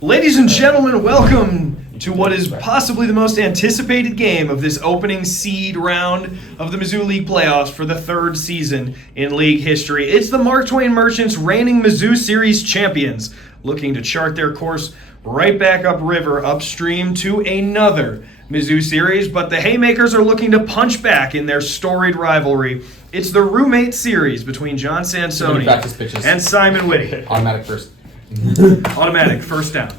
Ladies and gentlemen, welcome to what is possibly the most anticipated game of this opening seed round of the Mizzou League playoffs for the third season in league history. It's the Mark Twain Merchants, reigning Mizzou Series champions, looking to chart their course right back upriver, upstream to another Mizzou Series, but the Haymakers are looking to punch back in their storied rivalry. It's the roommate series between John Sansoni and Simon Whitty. Automatic first. Automatic, first down.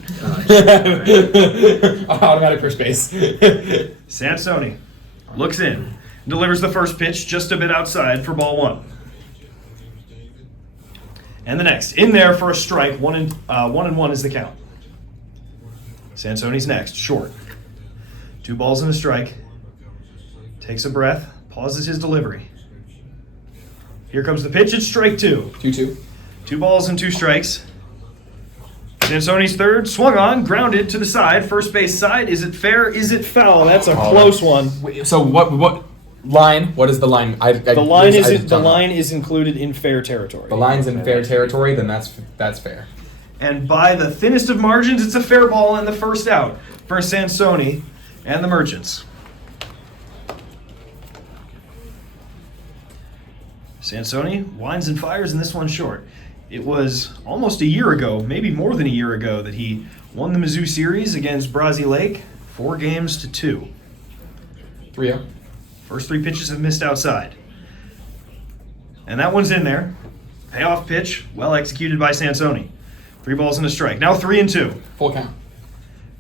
Automatic first base. Sansoni looks in, delivers the first pitch just a bit outside for ball one. And the next, in there for a strike, 1-1 is the count. Sansoni's next, short. 2 balls and a strike. Takes a breath, pauses his delivery. Here comes the pitch, it's strike 2. 2-2. 2 balls and 2 strikes. Sansoni's third, swung on, grounded to the side, first base side. Is it fair? Is it foul? That's a close one. Wait, so what line? What is the line? The line is included in fair territory. The line's in fair territory, then that's fair. And by the thinnest of margins, it's a fair ball and the first out for Sansoni and the Merchants. Sansoni winds and fires, and this one's short. It was almost a year ago, maybe more than a year ago, that he won the Mizzou Series against Brazos Lake, 4-2. 3-0. First 3 pitches have missed outside. And that one's in there. Payoff pitch, well executed by Sansoni. 3 balls and a strike. Now 3-2. Full count.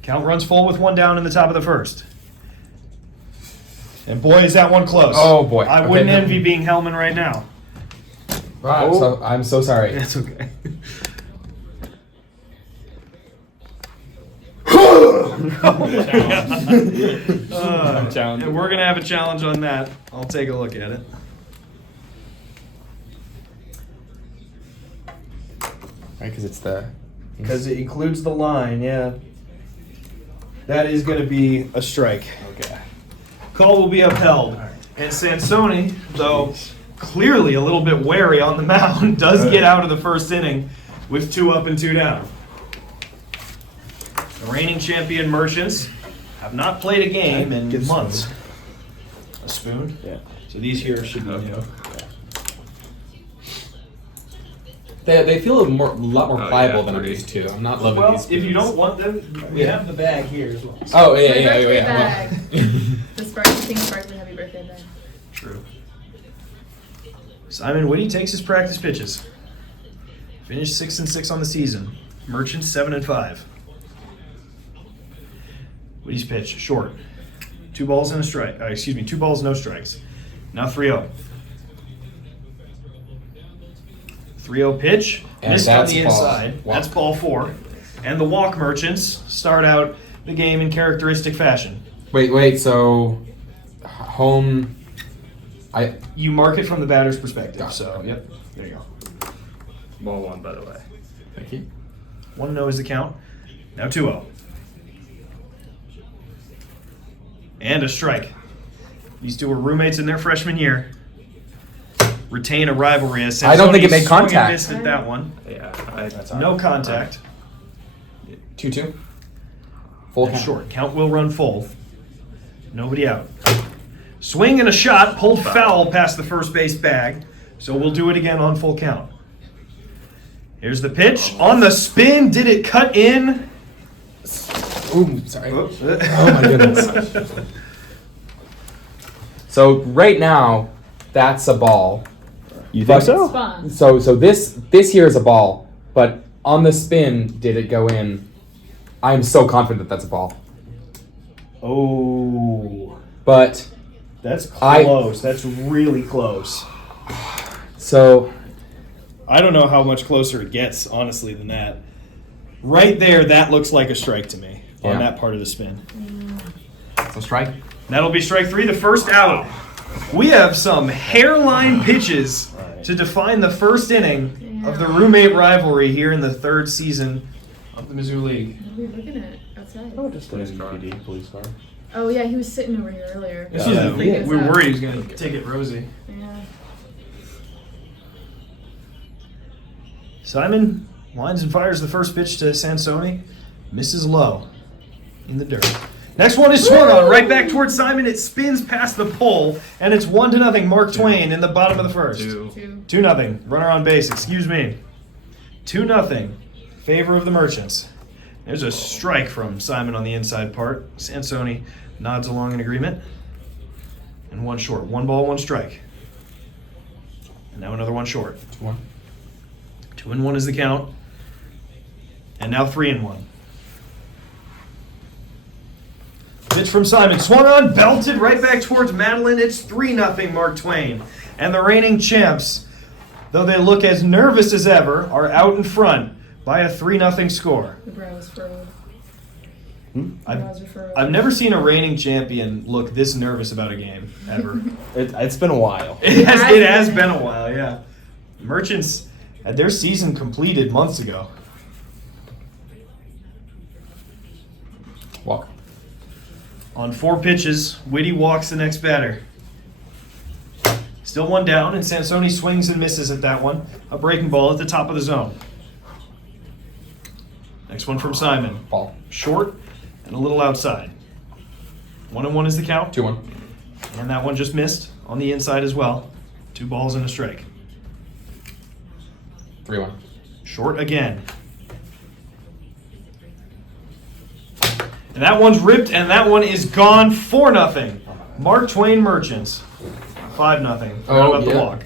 Count runs full with 1 down in the top of the first. And boy, is that one close. Oh, boy. I wouldn't envy being Hellman right now. Right. Oh. So, I'm so sorry. That's okay. And we're going to have a challenge on that. I'll take a look at it. Right, Because it includes the line, yeah. That is going to be a strike. Okay. Call will be upheld. And Sansoni, though clearly a little bit wary on the mound, does get out of the first inning with 2 up and 2 down. The reigning champion Merchants have not played a game in months. A spoon? Yeah. So these here should be new. They feel a lot more pliable than I'm used to. I'm not loving Well, these spoons. if you don't want them, we have the bag here as well. Oh, My birthday yeah. bag. The sparkly happy birthday bag. True. Simon Whitty takes his practice pitches. Finished 6-6 on the season. Merchants 7-5. Whitty's pitch, short. 2 balls and a strike. 2 balls, no strikes. Now 3-0. 3-0 pitch. And missed on that's the ball. inside. Walk. That's ball 4. And the walk Merchants start out the game in characteristic fashion. Wait. So home. You mark it from the batter's perspective. Got it. So, yep. There you go. Ball 1, by the way. Thank you. 1-0 is the count. Now 2-0. And a strike. These two were roommates in their freshman year. Retain a rivalry as I don't think it made swung and contact. missed at that one. Yeah, No contact. 2-2. Full And count. short. Count will run full. Nobody out. Swing and a shot. Pulled foul past the first base bag. So we'll do it again on full count. Here's the pitch. On the spin. Did it cut in? Ooh, sorry. Oops. Oh my goodness. So right now, that's a ball. You But- think so? Spawn. So this here is a ball, but on the spin, did it go in? I'm so confident that that's a ball. Oh. But That's close. That's really close. so I don't know how much closer it gets, honestly, than that. Right there, that looks like a strike to me on Yeah. that part of the spin. strike. That'll be strike 3, the first out. We have some hairline pitches to define the first inning of the roommate rivalry here in the third season of the Mizzou League. What are we looking at outside? Oh, just an UPD police car. Oh yeah, he was sitting over here earlier. This Yeah, is- Freaking us we were out. worried he was going to take it rosy. Yeah. Simon winds and fires the first pitch to Sansoni. Misses low in the dirt. Next one is swung on right back towards Simon. It spins past the pole, and it's 1-0. Mark Twain in the bottom of the first. 2-0. Runner on base. Excuse me. 2-0. Favor of the Merchants. There's a strike from Simon on the inside part. Sansoni nods along in agreement. And one short. 1 ball, 1 strike. And now another one short. 2-1. 2-1 is the count. And now 3-1. Pitch from Simon. Swung on, belted right back towards Madeline. It's 3-0 Mark Twain. And the reigning champs, though they look as nervous as ever, are out in front by a 3-0 score. The brow was furrowed. I've never seen a reigning champion look this nervous about a game, ever. It's been a while. It has been a while, yeah. Merchants had their season completed months ago. Walk. On 4 pitches, Whitty walks the next batter. Still 1 down, and Sansoni swings and misses at that one. A breaking ball at the top of the zone. Next one from Simon. Ball. Short and a little outside. 1-1 is the count. 2-1. And that one just missed on the inside as well. 2 balls and a strike. 3-1. Short again. And that one's ripped, and that one is gone. 4-0. Mark Twain Merchants. 5-0. Forgot about the walk.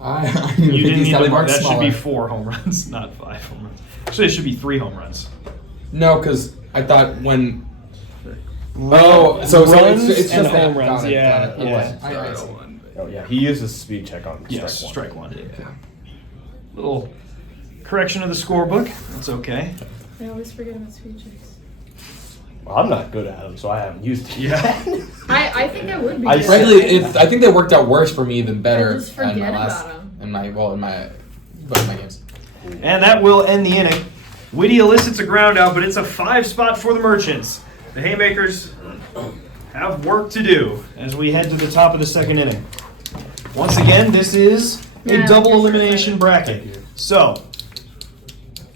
I You didn't need to mark That should be smaller. 4 home runs, not 5 home runs. Actually, it should be 3 home runs. No, because I thought when. Oh, so Runs it's and just that. home runs, Got it, yeah, got it. yeah. Okay. I see. Oh yeah, he uses speed check on Yes, strike one. strike 1. Little correction of the scorebook. That's okay. I always forget about speed checks. Well, I'm not good at them, so I haven't used it. Yeah. I think I would be. I good. Frankly, I think they worked out worse for me than better I just forget in my last, about 'em. in my both my games. And that will end the inning. Whitty elicits a ground out, but it's a 5 spot for the Merchants. The Haymakers have work to do as we head to the top of the second inning. Once again, this is a Yeah, double you're elimination right. bracket. So,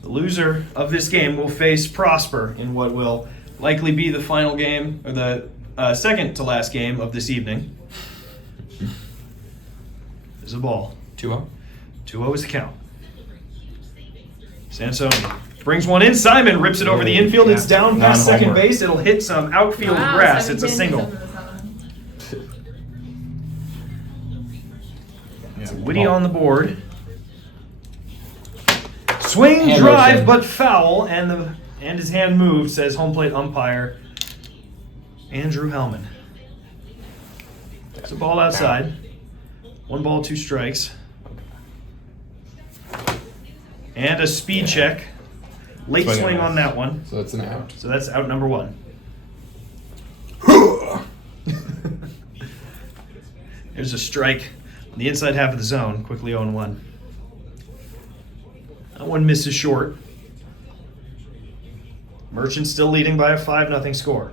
the loser of this game will face Prosper in what will likely be the final game, or the second to last game of this evening. There's a ball. 2-0. 2-0 is the count. Sansoni brings one in. Simon rips it over the infield. It's down past second Non-homer. base. It'll hit some outfield Wow, grass. It's a 17 single. is on the side. Whitty on the board. Swing, Hand drive, motion. but foul, and his hand moved, says home plate umpire Andrew Hellman. It's a ball outside. 1 ball, 2 strikes. And a speed check. Late Swing and swing miss. on that one. So that's an out. So that's out number 1. There's a strike on the inside half of the zone. Quickly 0-1. That one misses short. Merchant still leading by a 5-0 score.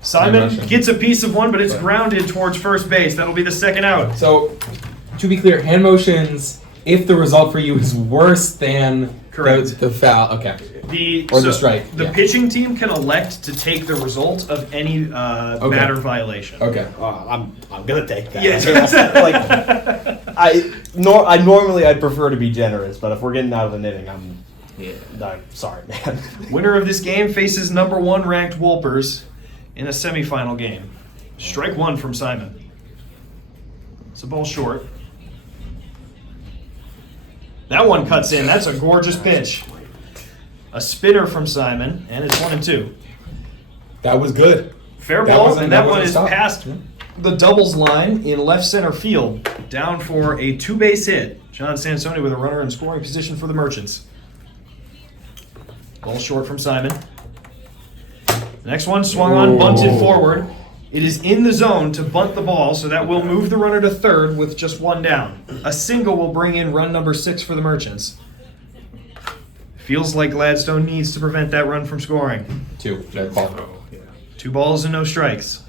Simon Motion. gets a piece of one, but it's grounded towards first base. That'll be the second out. So, to be clear, hand motions. If the result for you is worse than Correct. the foul, okay. Or the strike, The yeah. pitching team can elect to take the result of any batter violation. Okay. I'm gonna take that. Yes. Like, I normally I'd prefer to be generous, but if we're getting out of the inning, I'm sorry, man. Winner of this game faces number 1 ranked Wolpers in a semifinal game. Strike 1 from Simon. It's a ball short. That one cuts in. That's a gorgeous pitch. A spinner from Simon, and it's 1-2. That was good. Fair That ball, wasn't- and that that one wasn't is stopped. past Yeah. the doubles line in left center field. Down for a 2-base hit. John Sansoni with a runner in scoring position for the Merchants. Ball short from Simon. The next one swung on, bunted forward. It is in the zone to bunt the ball, so that will move the runner to third with just 1 down. A single will bring in run number 6 for the Merchants. Feels like Gladstone needs to prevent that run from scoring. 2. Red ball. 2 balls and no strikes.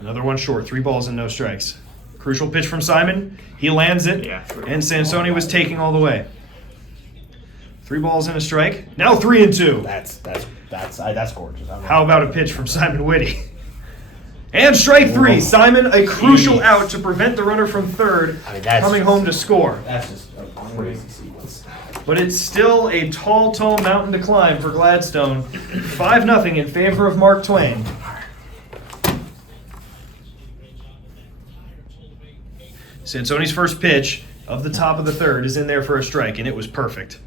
Another one short. 3 balls and no strikes. Crucial pitch from Simon. He lands it, Yeah. and Sansoni was taking all the way. 3 balls and a strike. Now 3-2. That's gorgeous. How about a pitch from Simon Whitty? And strike 3. Simon, a crucial out to prevent the runner from third coming home to score. That's just a crazy sequence. But it's still a tall mountain to climb for Gladstone. 5-0 in favor of Mark Twain. Sansoni's first pitch of the top of the third is in there for a strike, and it was perfect.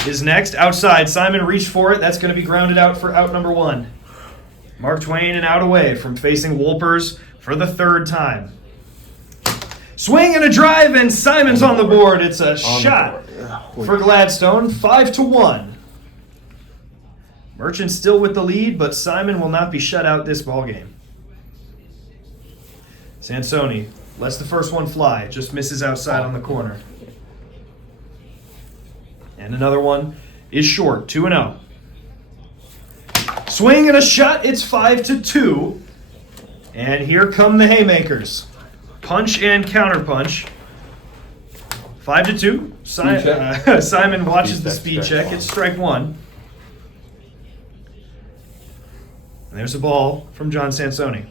His next, outside. Simon reached for it. That's going to be grounded out for out number 1. Mark Twain an out away from facing Wolpers for the third time. Swing and a drive, and Simon's on the board. It's a shot for Gladstone, 5-1. Merchant still with the lead, but Simon will not be shut out this ballgame. Sansoni lets the first one fly, just misses outside on the corner. And another one is short, 2-0. Swing and a shot, it's 5-2. And here come the Haymakers. Punch and counter punch. 5-2. Simon watches the speed check. It's strike 1. And there's a ball from John Sansoni.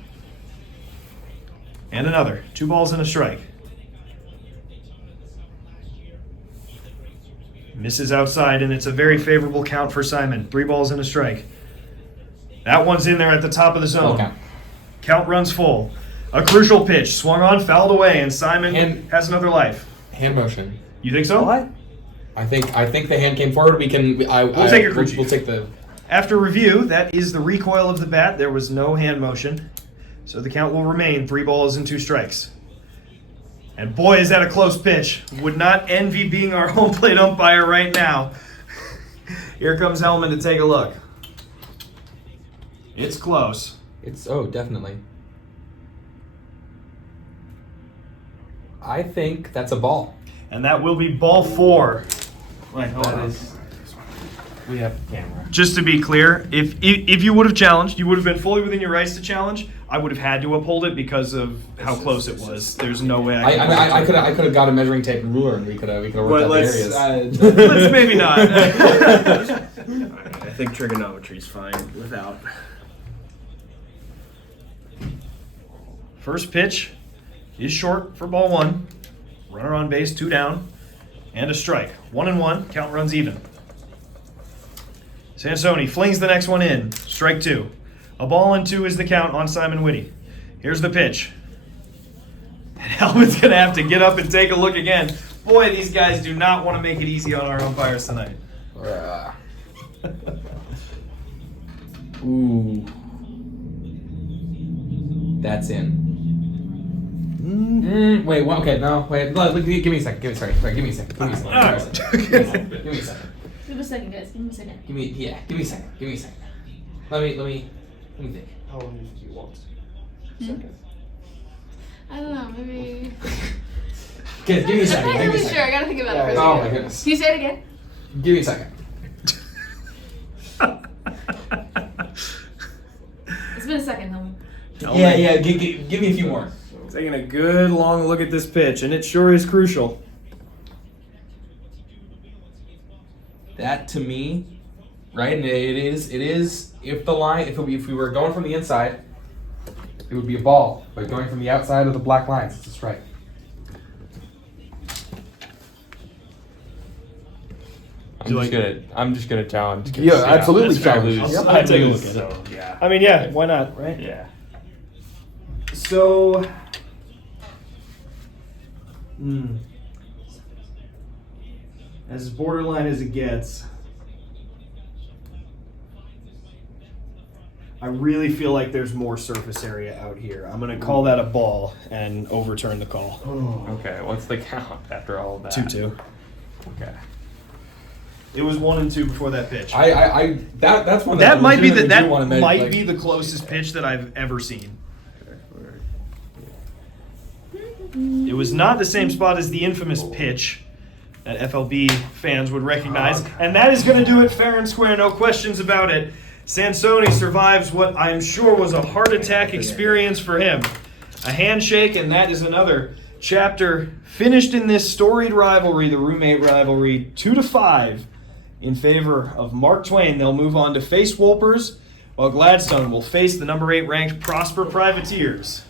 And another. 2 balls and a strike. Misses outside, and it's a very favorable count for Simon. 3 balls and a strike. That one's in there at the top of the zone. Okay. Count runs full. A crucial pitch. Swung on, fouled away, and Simon has another life. Hand motion. You think so? What? I think the hand came forward. We'll take your crew chief. We'll take the. After review, that is the recoil of the bat. There was no hand motion. So the count will remain 3 balls and 2 strikes. And boy, is that a close pitch. Would not envy being our home plate umpire right now. Here comes Hellman to take a look. It's close. Definitely. I think that's a ball. And that will be ball 4. Wait, hold on. We have camera. Just to be clear, if you would have challenged, you would have been fully within your rights to challenge. I would have had to uphold it because of how close it was. There's no way I could have got a measuring tape and ruler, and we could have worked out the areas. Let's maybe not. I think trigonometry is fine without. First pitch is short for ball 1. Runner on base, 2 down, and a strike. 1-1. Count runs even. Sansoni flings the next one in. Strike 2. A ball and 2 is the count on Simon Whitty. Here's the pitch. And Hellman's going to have to get up and take a look again. Boy, these guys do not want to make it easy on our umpires tonight. Ooh. That's in. Wait, well, okay, no, wait, give me a second. Give me a second. Give me a second. Give Give me a second. Give me a second, guys. Give me a second. Give me a second. Give me a second. Let me think. How long do you want? Second. I don't know, maybe. Okay, give me a second. I'm not really sure. I gotta think about it for a second. Oh my goodness. Can you say it again? Give me a second. It's been a second, Hellman. Yeah. Give me a few more. Taking a good long look at this pitch, and it sure is crucial. That to me, right? And it is. If we were going from the inside, it would be a ball. But going from the outside of the black lines, it's a strike. I'm just gonna challenge. Yeah, absolutely challenge. Lose. Yep. I'd take a look at it. So, yeah. I mean, yeah, why not, right? Yeah. So, as borderline as it gets, I really feel like there's more surface area out here. I'm going to call that a ball and overturn the call. Okay, what's the count after all of that? 2-2. Okay. It was 1-2 before that pitch. That's one That might be legitimately might be the closest pitch that I've ever seen. It was not the same spot as the infamous pitch that FLB fans would recognize, and that is going to do it fair and square, no questions about it. Sansoni survives what I'm sure was a heart attack experience for him. A handshake, and that is another chapter finished in this storied rivalry, the roommate rivalry, 2-5 in favor of Mark Twain. They'll move on to face Wolpers, while Gladstone will face the number 8 ranked Prosper Privateers.